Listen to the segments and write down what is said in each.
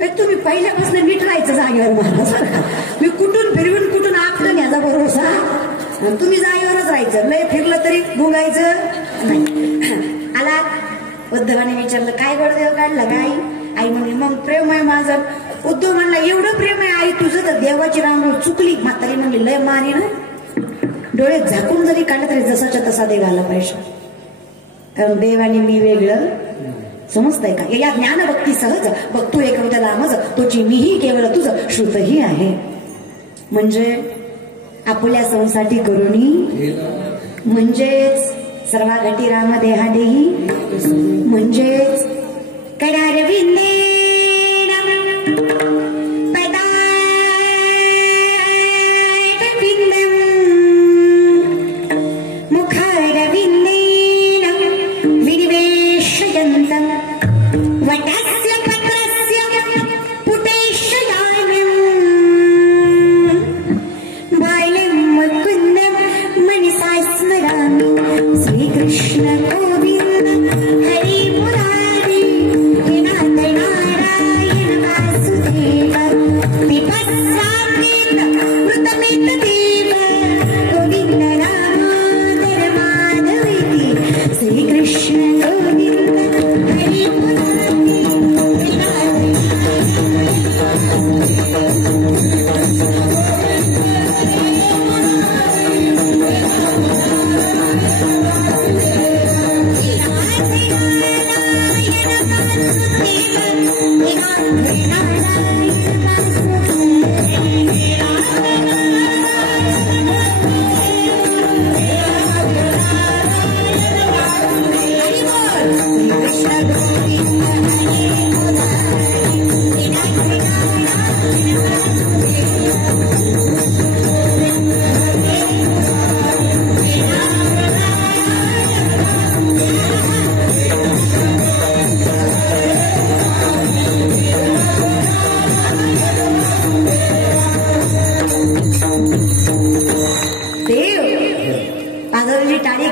तुम्ही पहिल्यापासून नीट राहायचं जागेवर महाराज. मी कुठून फिरवून कुठून आपलं याचा भरोसा. तुम्ही जागेवरच राहायचं, लय फिरलं तरी गुंगायचं नाही. आला उद्धवाने विचारलं काय गोडदेव काढलं काय. आई म्हणली मग प्रेम आहे माझं. उद्धव म्हणला एवढं प्रेम आहे आई तुझं तर देवाची रांगोळ चुकली. म्हातारी म्हणली लय माने ना, डोळे झाकून जरी काढलं तरी जसाच्या तसा देव आला पाहिजे. कारण देव आणि मी वेगळं समजतंय का. या ज्ञान भक्ती सहज बघतो एक रामच तोची मीही केवळ तुझं श्रुतही आहे. म्हणजे आपुल्या संसाठी करुणी, म्हणजेच सर्वा घटी राम देहा देही, म्हणजेच करारविंदे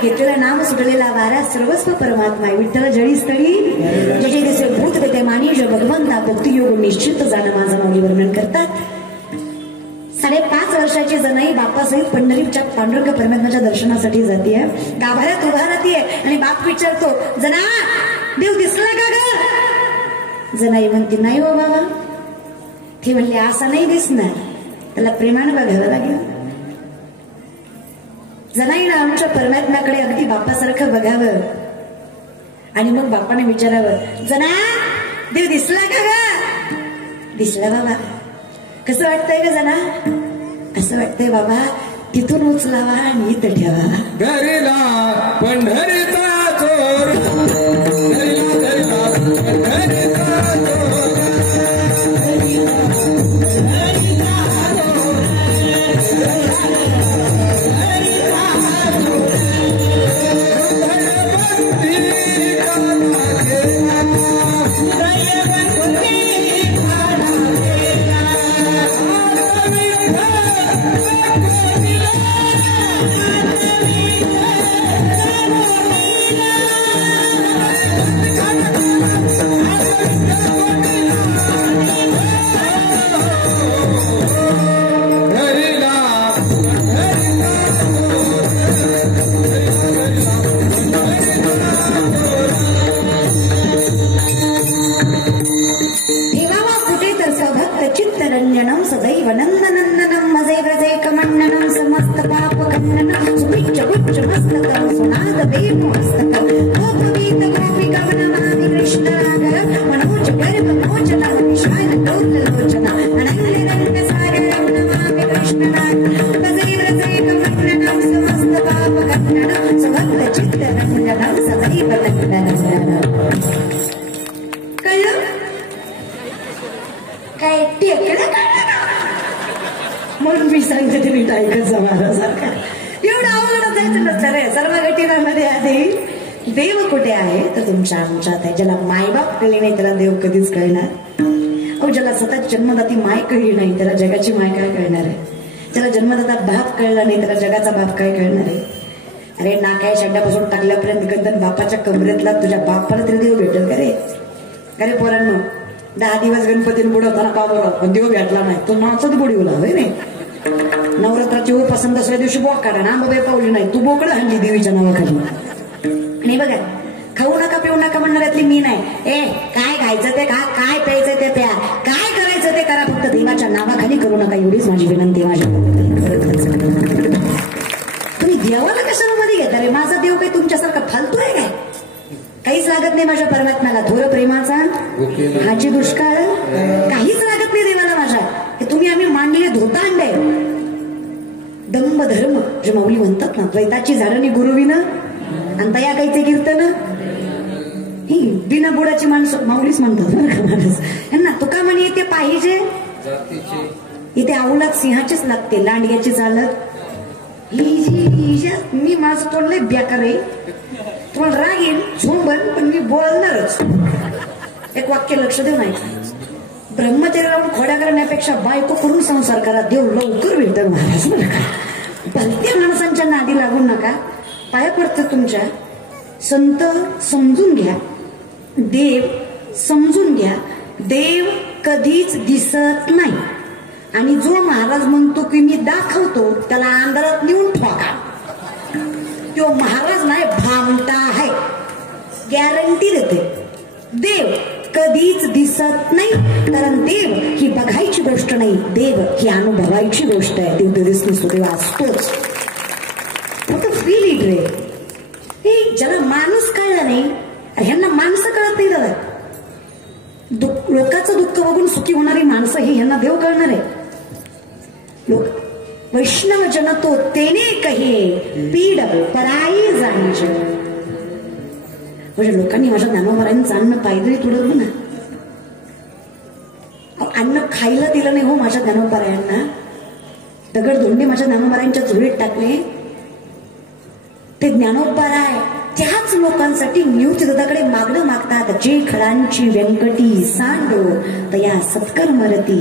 घेतलेला नाम सुटलेला वारा सर्वस्व परमात्मा विठ्ठल जळी स्थळी जसे जसे भूत ते मानिश भगवंता भक्तियोग निश्चित जाणं माझं माऊली वर्णन करतात. 5.5 वर्षाची जनाई बापासहित पंढरीच्या पांडुरंग परमात्म्याच्या दर्शनासाठी जातीये. गाभाऱ्यात उभा राहतीये आणि बाप विचारतो जना देव दिसला का ग. जनाई म्हणते नाही हो बाबा. ती म्हणली असा नाही दिसणार, त्याला प्रेमानं बघावं लागेल. जनाईनं आमच्या परमात्म्याकडे अगदी बापासारखं बघावं आणि मग बापाने विचारावं जना देव दिसला का ग. दिसला बाबा. कसं वाटतंय ग जना. असं वाटतंय बाबा तिथून उचलावा आणि इथं ठेवा. घरीला पंढरीचा चोर, घरीला पंढरीचा चोर. सदैव नंदनंदनम मजे व्रजे कमंडनम समस्त पाप खंडनम सुपिच्च गुच्च मस्तकम सुनाद वेणु हस्तकम गोपवीत गोपिका नमामि कृष्ण राघव मनोज गर्भ मोचन विशाल डोल लोचना अनंग रंग सागरम नमामि कृष्ण राघव मजे व्रजे कमंडनम समस्त पाप खंडनम सुभक्त चित्त रंजनम सदैव नंदनंदनम. कळलं काय टेकडं म्हणून मी सांगते ते नीट ऐकत महाराजांना. एवढं अवघड जायचं नसतं रे. सर्व घटनांमध्ये आधी देव कुठे आहे तर तुमच्या आमच्यात आहे. ज्याला मायबाप कळले नाही त्याला देव कधीच कळणार. अहो ज्याला सतत जन्मदाती माय कळली नाही त्याला जगाची माय काय कळणार आहे. ज्याला जन्मदाता बाप कळला नाही त्याला जगाचा बाप काय कळणार आहे. अरे नाकाय शड्डापासून टाकल्यापर्यंत गंधन बापाच्या कमरेतला तुझ्या बापाला तरी देव भेटेल का रे. अरे पोरांनो 10 दिवस गणपतीने बुडवताना का बरं पण देव भेटला नाही तो नाचत बुडवला होय नाही. नवरात्राची उपासन दुसऱ्या दिवशी बोकाडा ना आंबाबाई पावली नाही तू बोकडं हल्ली देवीच्या नावाखाली. आणि बघा खाऊ नका पिऊ नका म्हणणाऱ्यातली मी नाही. काय खायचं ते खा, काय प्यायचं ते प्या, काय करायचं ते करा, फक्त देवाच्या नावाखाली करू नका एवढीच माझी विनंती. माझ्या तुम्ही देवाला कशाला मध्ये घेता रे? माझा देव काही तुमच्यासारखा फालतू आहे काय? काहीच लागत नाही माझ्या परमात्म्याला. थोर प्रेमाचा हाची दुष्काळ काहीच लागत नाही देवाला माझ्या. हे तुम्ही आम्ही मांडलेले धोतांड आहे. दंभ धर्म जे माऊली म्हणतात ना, द्वैताची झाडणी गुरुविनं आणि तया काहीचे कीर्तन ही बिना बुडाची माणसं माऊलीच म्हणतात बरं का माणूस. यांना तुका म्हणे ते पाहिजे इथे आवलात सिंहाचीच लागते, लांडग्याची चालत मी माझं तोडलंय बेकार आहे. तुम्हाला राग येईल झोंबन पण मी बोलणारच. एक वाक्य लक्ष देऊ नाही. ब्रह्मचर्य राहून खोड्या करण्यापेक्षा बायको करून संसार करा, देव लवकर भेटत महाराज बरं का. भलत्या माणसांच्या नादी लागू नका. पाया पडतं तुमच्या. संत समजून घ्या, देव समजून घ्या. देव कधीच दिसत नाही आणि जो महाराज म्हणतो की मी दाखवतो त्याला अंधारात नेऊन ठोका. तो महाराज नाही भामटा आहे, गॅरंटी देते. देव कधीच दिसत नाही, कारण देव ही बघायची गोष्ट नाही, देव ही अनुभवायची गोष्ट आहे. देव दिसत नसतो, देव असतोच. फक्त फील इट रे. हे ज्याला माणूस कळला नाही, ह्यांना माणसं कळत नाही दादा. लोकांचं दुःख बघून सुखी होणारी माणसं ही ह्यांना देव कळणार आहे. लोक वैष्णव जन तो तेने कहे पीड पराई जाणीच. म्हणजे लोकांनी माझ्या ज्ञानोबारांचं अन्न पायदळी तुडवलं ना. अन्न खायला दिलं नाही हो माझ्या ज्ञानोबारायांना. दगडधोंडे माझ्या ज्ञानोबारांच्या झोळीत टाकले. ते ज्ञानोबाराय त्याच लोकांसाठी निवृत्ती दादाकडे मागणं मागतात. जे खडांची व्यंकटी सांडो तया सत्कर मरती.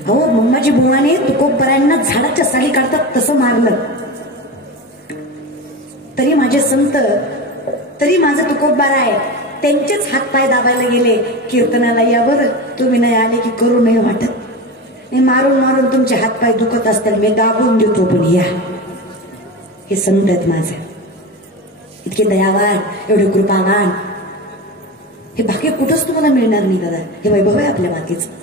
अहो मम्माजी बुवाने तुकोबरायांना झाडाच्या साली काढतात तसं मारलं. तरी माझे संत, तरी माझं तुकोबबार आहे, त्यांचेच हातपाय दाबायला गेले. कीर्तनाला यावर तुम्ही नाही आले की करू नाही वाटत. नाही मारून मारून तुमचे हातपाय दुखत असतील, मी दाबून देतो पण या. हे संत आहेत माझे, इतके दयावान, एवढे कृपावान. हे भाग्य कुठंच तुम्हाला मिळणार नाही दादा. हे वैभव आहे आपल्या मातीचं.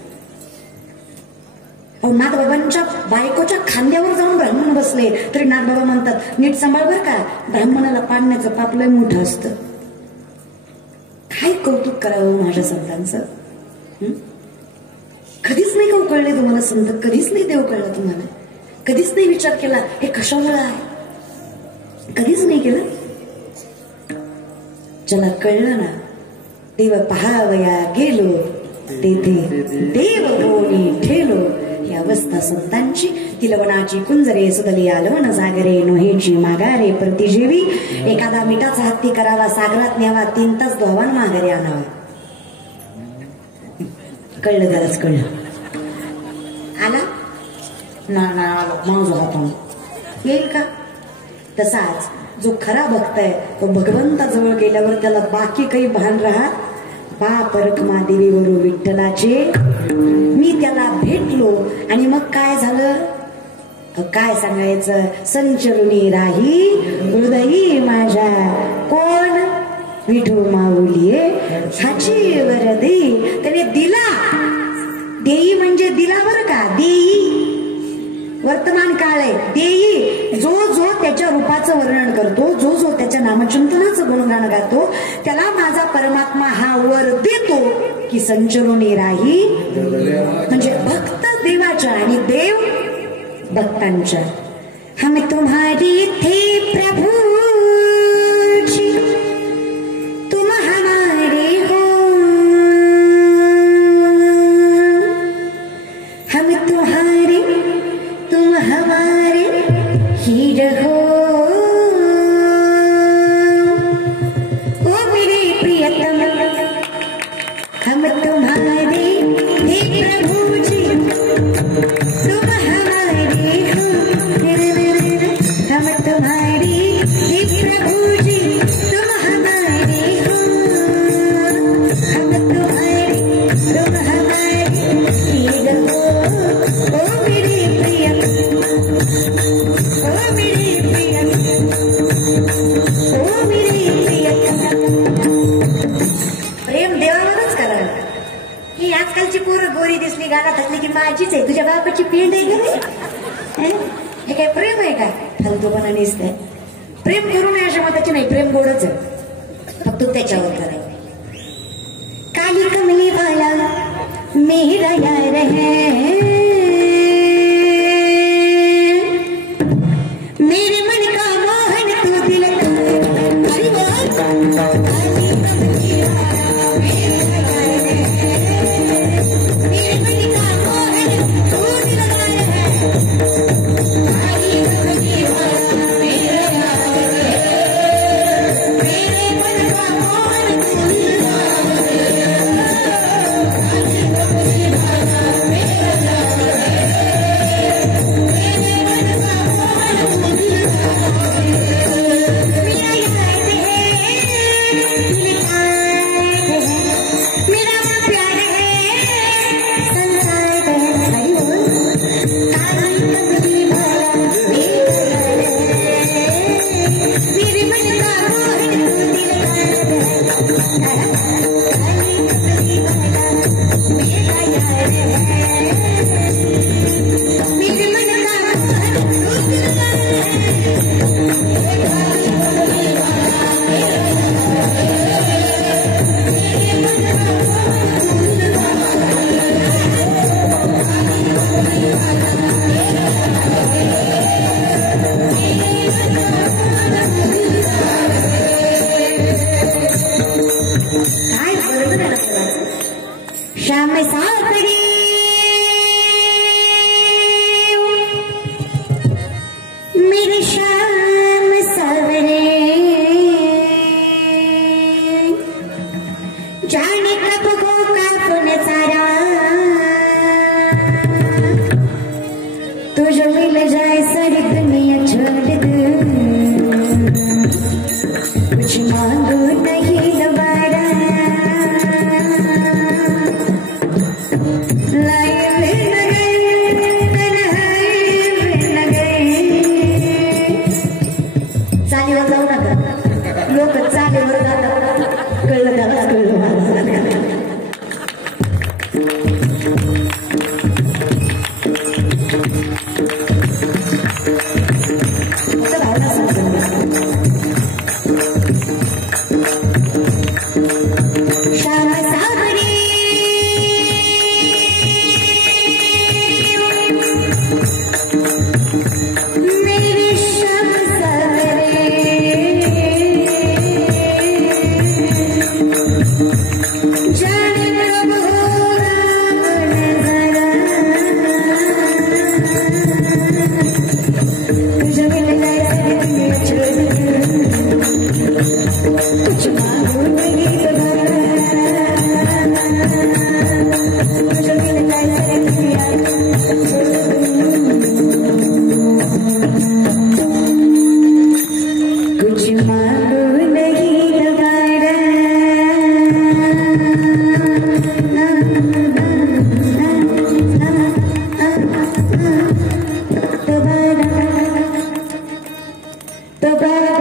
नाथबाबांच्या बायकोच्या खांद्यावर जाऊन ब्राह्मण बसले तरी नाथबाबा म्हणतात नीट सांभाळ बर का, ब्राह्मणाला पाडण्याचं पाप लय मोठं असतं. काय कौतुक करावं माझ्या संतांचं. कधीच नाही का कळले तुम्हाला संत, कधीच नाही देव कळलं तुम्हाला, कधीच नाही विचार केला हे कशामुळे आहे, कधीच नाही केलं. ज्याला कळलं ना, देव पहावया गेलो तेथे देव कोणी ठेलो. ही अवस्था संतांची. तिलवनाची कुंजरे सुदली आलवण सागरे नोहेची मागारे प्रतिजेवी. एखादा मिठाचा हत्ती करावा, सागरात न्यावा, 3 तास धोवान माघारी आणावा. कळलं त्यालाच कळलं. आला ना ना माझं हातानं येईल का. तसाच जो खरा भक्त आहे तो भगवंताजवळ गेल्यावर त्याला बाकी काही भान राहत. बाप रखमा देवीवरू विठ्ठलाचे मी त्याला भेटलो आणि मग काय झालं काय सांगायचं. संचरुणी राही हृदयी माझ्या कोण विठू माऊली हाची वरदी. त्याने दिला. देई म्हणजे दिला बरं का. देई वर्तमान काळ आहे. देई जो जो त्याच्या रूपाचं वर्णन करतो, जो जो त्याच्या नामचिंतनाचं गुणगान गातो, त्याला माझा परमात्मा हा वर देतो की संचरुणी राही. म्हणजे भक्त देवाच्या आणि देव भक्तांच्या. हम तुम्हारी थे प्रभु जी तुम हमारे हो, हम तुम्हारे तुम हमारे ही रहो. ओ मेरे प्रियतम हम तुम्हारे हे प्रभु जी तुम हमारे हो, हम तुम्हारे आजकालची पोरं गोरी दिसली गाला थकली की माझीच आहे तुझ्या बापाची पिंड आहे का हे काय प्रेम आहे काय फालतूपणा नसते प्रेम करू नये अशा मताची नाही प्रेम गोडच आहे फक्त त्याच्यावर करायचं काली कमली वाला मेरा यार है मेरे मन का मोहन तू दिल हरि बोल काली कमली वाला मेरा यार है मेरे मन का मोहन तू दिलदार है काली कमली वाला मेरा यार है मेरे मन का मोहन तू दिलदार श्याम साकड़ी मेरे श्याम सवरे जाने कब होगा पुन सारा तुझे मिल जाए सारी दुनिया छोड़ दूं कुछ मांगू नहीं दोबारा चालीवर जाऊ नका लोक चालीवर जातात कळलं त्यालाच कळलं मला श्याम सावरे मेरे श्याम सवरे जाने कब होगा नजारा तुझे मिल जाए सारी दुनिया छोड़ कुछ मांगू नहीं दोबारा तुझे मिल जाए सारी दुनिया कुछ मांगू नहीं दोबारा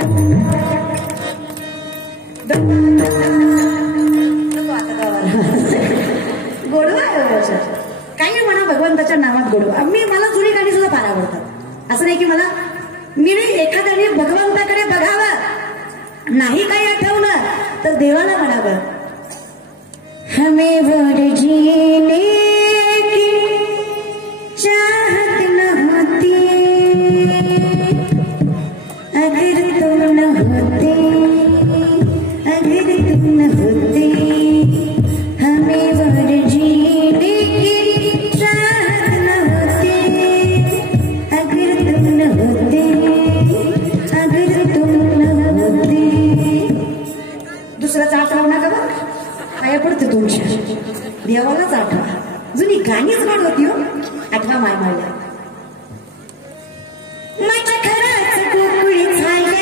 गोडवा आहे काही म्हणा भगवंताच्या नावात गोडवा मी मला जुनी गाणी सुद्धा फार आवडतात असं नाही की मला मी एखाद्याने भगवंताकडे बघावं नाही काही आठवलं तर देवाला म्हणावं हमें वो जीने की चाहत न होती अगर तुम न होते अगर तुम न होते हमें वो जीने की चाहत न होते अगर तुम न होते अगर तुम न होते दुसऱ्याचा आठवण नका बघ काय पडते तुमच्या देवालाच आठवा जुनी गाणीच गोड होती हो आठवा माय माळल्या माझ्या घरात गोकुळी झाल्या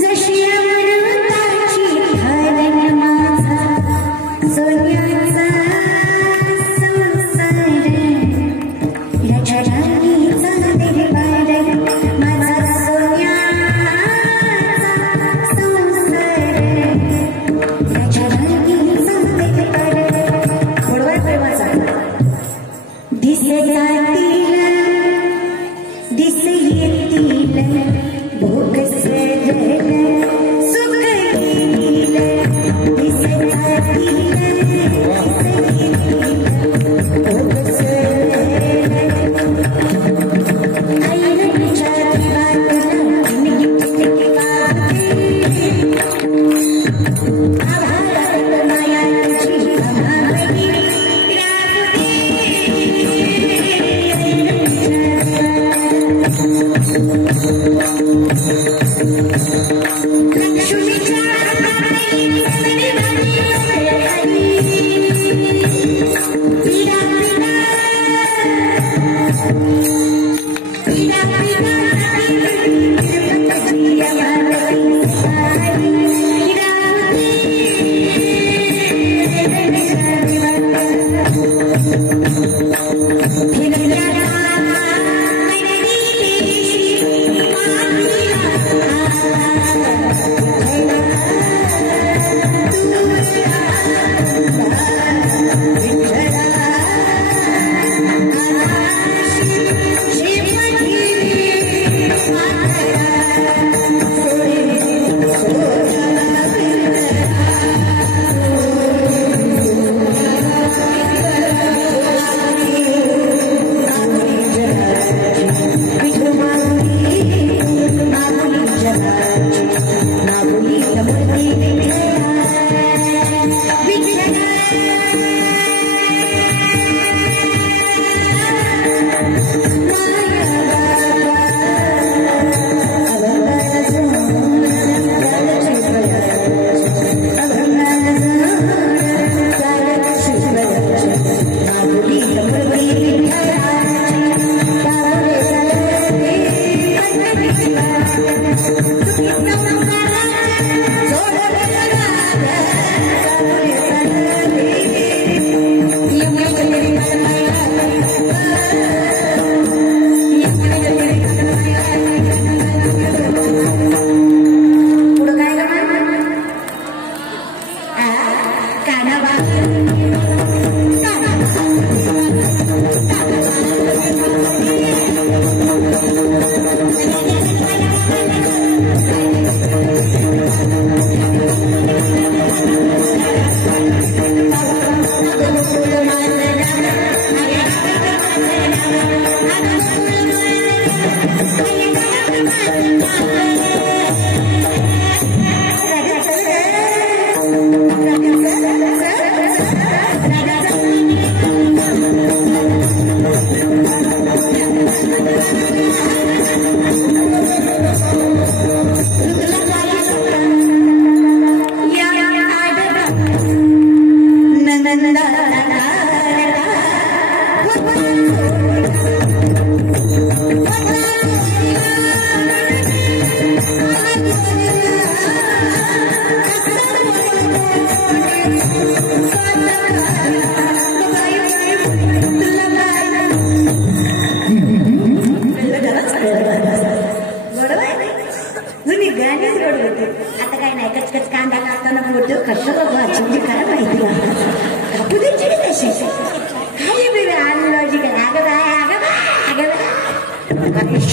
जशी अमृताची फलन माझा सोन्याचा संसार राजा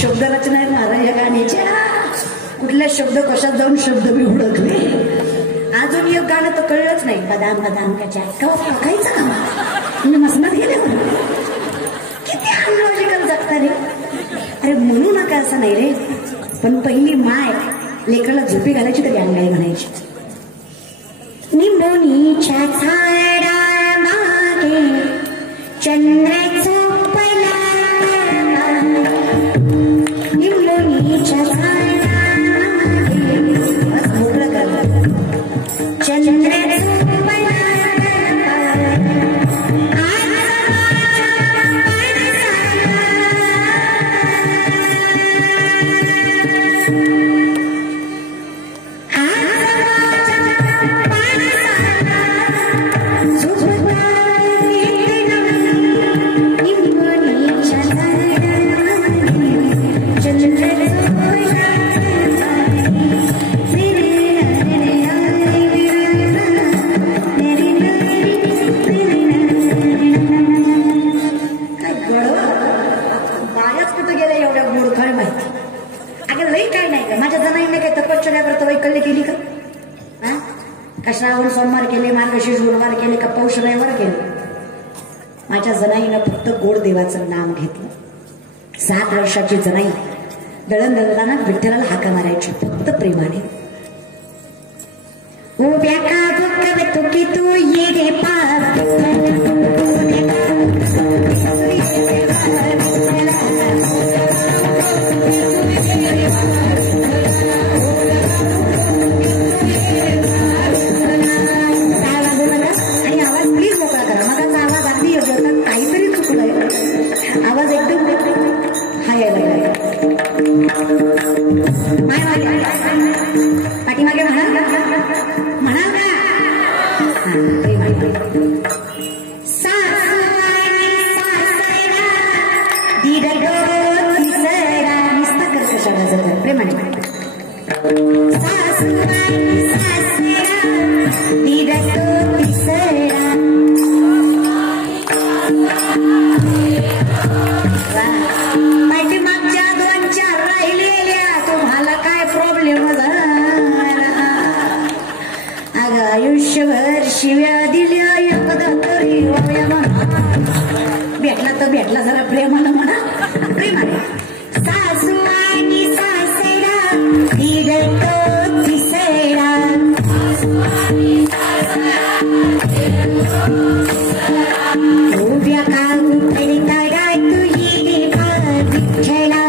शब्द रचना आहे महाराज या गाण्याच्या. कुठल्या शब्द कशात जाऊन शब्द मी हुडकले. अजून एक गाणं तर कळलंच नाही. बदाम बदाम कच्या कवा बघायचं का मी मसनात गेले. किती अनलॉजिकल जगता रे. अरे म्हणू नका असं नाही रे. पण पहिली माय लेकराला झोपी घालायची तरी अंगाई म्हणायची. निंबोनीच्या झाडा मागे चंद्र झोपला. निंबोनीच्या झाडा मागे मोठं कर. चंद्र श्रावण सोमवार केले, मार्गशीर्ष गुरुवार केले का पौष रविवार केले. माझ्या जनाईनं फक्त गोड देवाचं नाम घेतलं. 7 वर्षाची जनाई दळण दळताना विठ्ठलाला हाका मारायची फक्त प्रेमाने. उभ्या का बुक तुकी तू ये गे पार. आवाज एकदम पाठीमागे म्हणाल का प्रेमाने पाठीमागच्या 2-4 राहिलेल्या तुम्हाला काय प्रॉब्लेम झाला अगं आयुष्यभर शिव्या दिल्या एकदा तरी भेटला तर भेटला जरा प्रेमानं म्हणा प्रेमाने सासू आणि सासरा दिगतो तिसरा उभ्या काऊ पडताडा तुझी विठ्ठला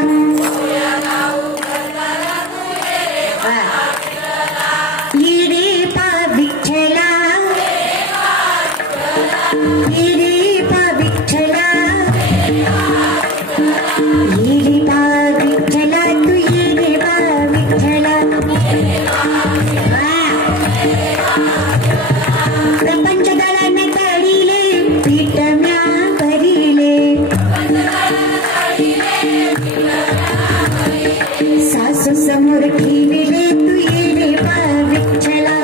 समोर ठेविले तू ये विठ्ठला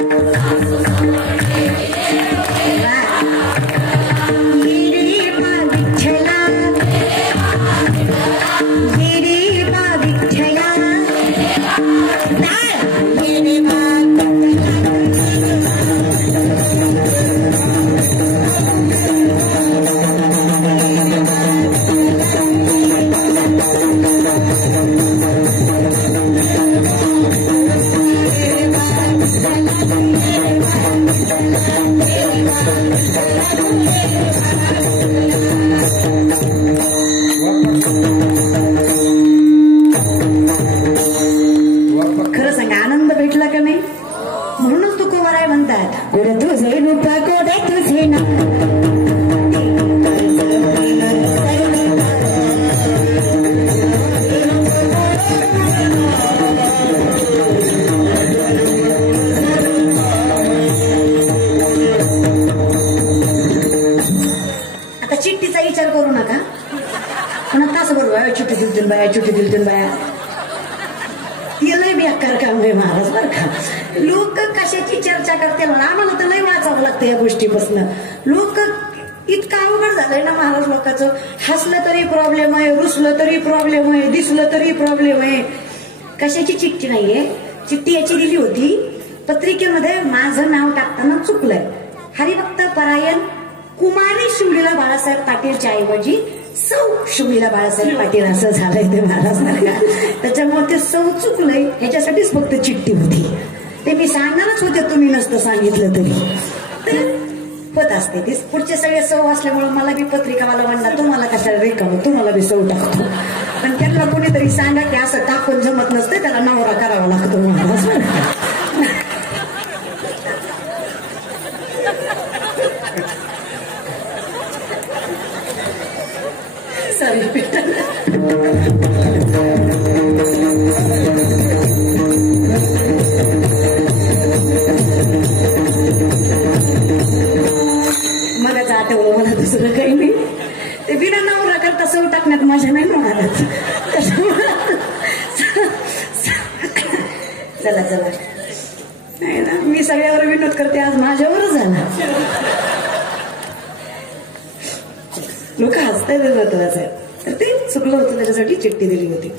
खरं सांगा आनंद भेटला का नाही म्हणूनच तू कुवाराय म्हणतात गोड तुझे रूप गोड तुझे ना आता चिठ्ठीचा विचार करू नका पण तास बरोबर चिठ्ठी दिलतील बाया चिठ्ठी दिलतील बाया लय बेकार काम आहे महाराज बर का लोक कशाची चर्चा करते आम्हाला तर लय वाचावं लागतं या गोष्टीपासून लोक इतकं अवघड झालंय ना महाराज लोकांचं हसलं तरी प्रॉब्लेम आहे रुसलं तरी प्रॉब्लेम आहे दिसलं तरी प्रॉब्लेम आहे कशाची चिठ्ठी नाहीये चिठ्ठी याची दिली होती पत्रिकेमध्ये माझं नाव टाकताना चुकलंय हरिभक्त परायण कुमारी शिवलीला बाळासाहेब पाटीलच्या ऐवजी सौ शिवलीला बाळासाहेब पाटील असं झालंय ते महाराज त्याच्यामुळे ते सौ चुकलंय ह्याच्यासाठीच फक्त चिठ्ठी होती ते मी सांगणारच होते तुम्ही नसतं सांगितलं तरी होत असते ती पुढचे सगळे सौ असल्यामुळे मला बी पत्रिकावाला म्हणला तुम्हाला कशाला रेखावं तुम्हाला बी सौ टाकतो पण त्यांना कोणीतरी सांगा की असं टाकून जमत नसतं त्याला नवरा करावा लागतो महाराज मगच आठवलं मला दुसरं काही नाही ते बिना नवरा करता सौ टाकण्यात माझ्या नाही म्हणाला चला चला नाही ना मी सगळ्यावर विनोद करते आज माझ्यावरच झाला लोक हसताय महत्वाचं तर ते चुकलं होतं त्याच्यासाठी चिठ्ठी दिली होती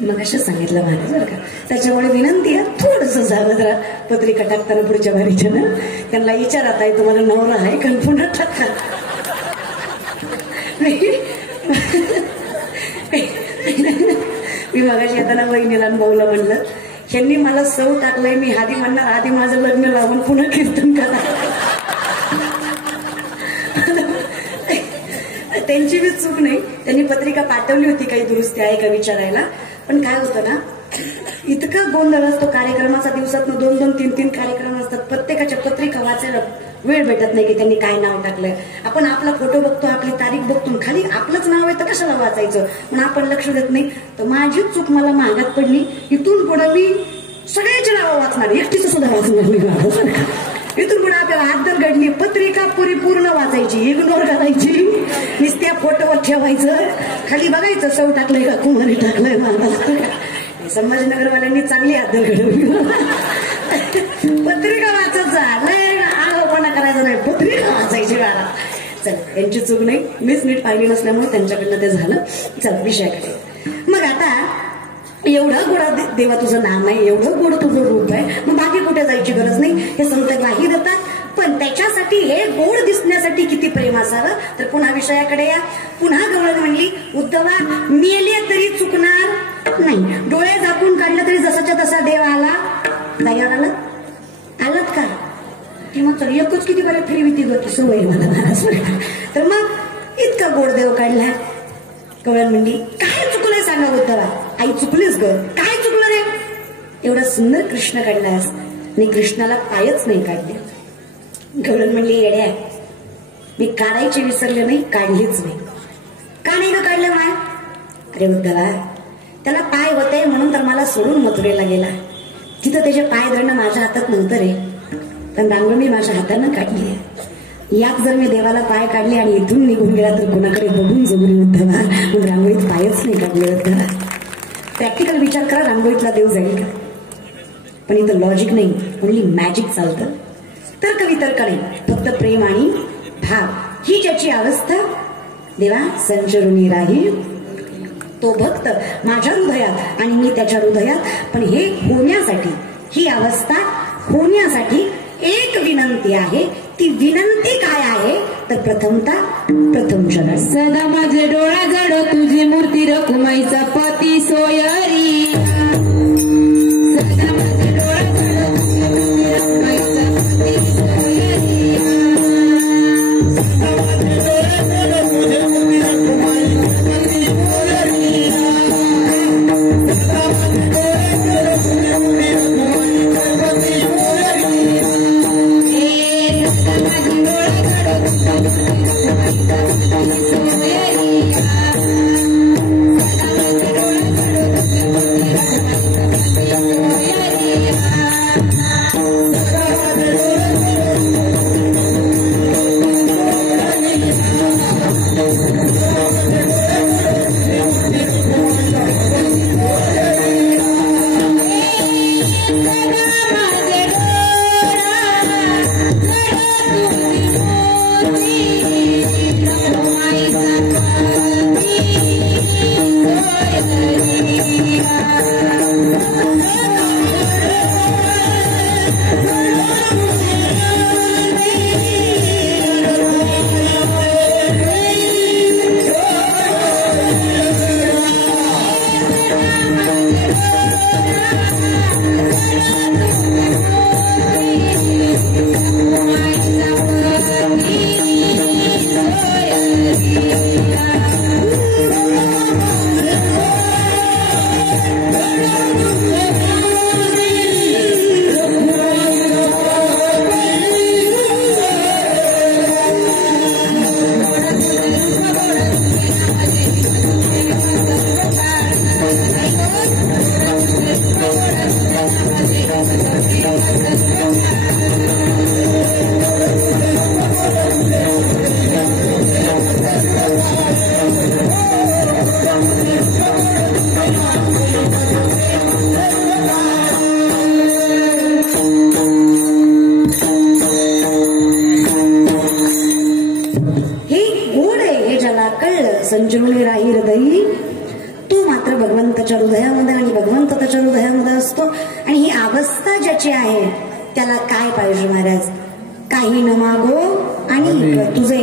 मग असं सांगितलं महाराज बरं का त्याच्यामुळे विनंती आहे थोडस झालं जरा पत्रिका टाकताना पुढच्या बारीच्या ना त्यांना विचारत आहे तुम्हाला नवरा आहे कारण पुन्हा टाका मी मगाशी येताना वहिनीला भाऊला म्हणलं ह्यांनी मला सौ टाकलंय मी आधी म्हणणार आधी माझं लग्न लावून पुन्हा कीर्तन करा त्यांची बी चूक नाही त्यांनी पत्रिका पाठवली होती काही दुरुस्ती आहे का विचारायला पण काय होतं ना इतकं गोंधळ असतो कार्यक्रमाचा दिवसातनं 2-2, 3-3 कार्यक्रम असतात प्रत्येकाच्या पत्रिका वाचायला वेळ भेटत नाही की त्यांनी काय नाव टाकलंय. आपण आपला फोटो बघतो, आपली तारीख बघतो, खाली आपलंच नाव आहे तर कशाला वाचायचं म्हणून आपण लक्ष देत नाही. तर माझीच चूक मला मागात पडली. इथून पुढे मी सगळ्याची नावं वाचणार, एकटीच सुद्धा वाचणार मी. इथून पुढे आपल्याला आदर घडली, पत्रिका पूर्ण वाचायची, इग्नोर करायची, नुसत्या फोटोवर ठेवायचं, खाली बघायचं सौ टाकलंय का कुमारी टाकलंय मला. संभाजीनगरवाल्यांनी चांगली आदर घडवली. पत्रिका वाचत जा, लय आळोपणा करायचा नाही, पत्रिका वाचायची मला. चल, यांची चूक नाही, मीच नीट पाहिली नसल्यामुळे त्यांच्याकडनं ते झालं. चल विषयाकडे. मग आता एवढं गोडा देवा तुझं नाम आहे, एवढं गोड तुझं रूप आहे, मग बाकी कुठे जायची गरज नाही, हे संत ग्वाही देतात. पण त्याच्यासाठी हे गोड दिसण्यासाठी किती प्रेम असावं. तर पुन्हा विषयाकडे या. पुन्हा गवळण म्हणली, उद्धवा मेले तरी चुकणार नाही, डोळे झाकून काढलं तरी जसाच्या तसा देव आला. जाग्यावर आलात का की मग चल एकच किती बरं फिरविती होती सवय मला. तर मग इतका गोड देव काढला. गवळण म्हणली, काय चुकलंय सांगा उद्धवा. आई चुकलीस ग, काय चुकलं रे. एवढा सुंदर कृष्ण काढलास आणि कृष्णाला पायच नाही काढले. गवळण म्हणली, येड्या मी काढायचे विसरले नाही, काढलीच नाही. का नाही ग काढलं माय. अरे उद्धवा त्याला पाय होते म्हणून तर मला सोडून मथुरेला गेला. तिथं त्याचे पाय धरणं माझ्या हातात नव्हतं रे, पण रांगोळी मी माझ्या हातानं काढली आहे. यात जर मी देवाला पाय काढले आणि इथून निघून गेला तर कोणाकडे बघून जगून उद्धवा, मग रांगोळीत पायच नाही काढले उद्धवा. प्रॅक्टिकल विचार करा, रांगोळीतला देव जाईल का. पण इथं लॉजिक नाही, ओनली मॅजिक चालतं. तर्क वितर्क नाही, फक्त प्रेम आणि भाव. ही ज्याची अवस्था देवा संचरुनी राहील तो भक्त माझ्या हृदयात आणि मी त्याच्या हृदयात. पण हे होण्यासाठी, ही अवस्था होण्यासाठी एक विनंती आहे. ती विनंती काय आहे तर प्रथम शरण. सदा माझे डोळा जड तुझी मूर्ती रकुमाईचा पती सोयरी. सदा माझे डोळा जड तुझी मूर्ती रकुमाईचा पती सोयरी. सदा माझे डोळा जड तुझी मूर्ती रकुमाईचा पती सोयरी. सदा माझे डोळा जड तुझी मूर्ती रकुमाईचा पती सोयरी. संचरुनी राही हृदयी. तो मात्र भगवंताच्या हृदयामध्ये आणि भगवंत त्याच्या हृदयामध्ये असतो. आणि ही अवस्था ज्याची आहे त्याला काय पाहिजे महाराज. काही न मागो आणि तुझे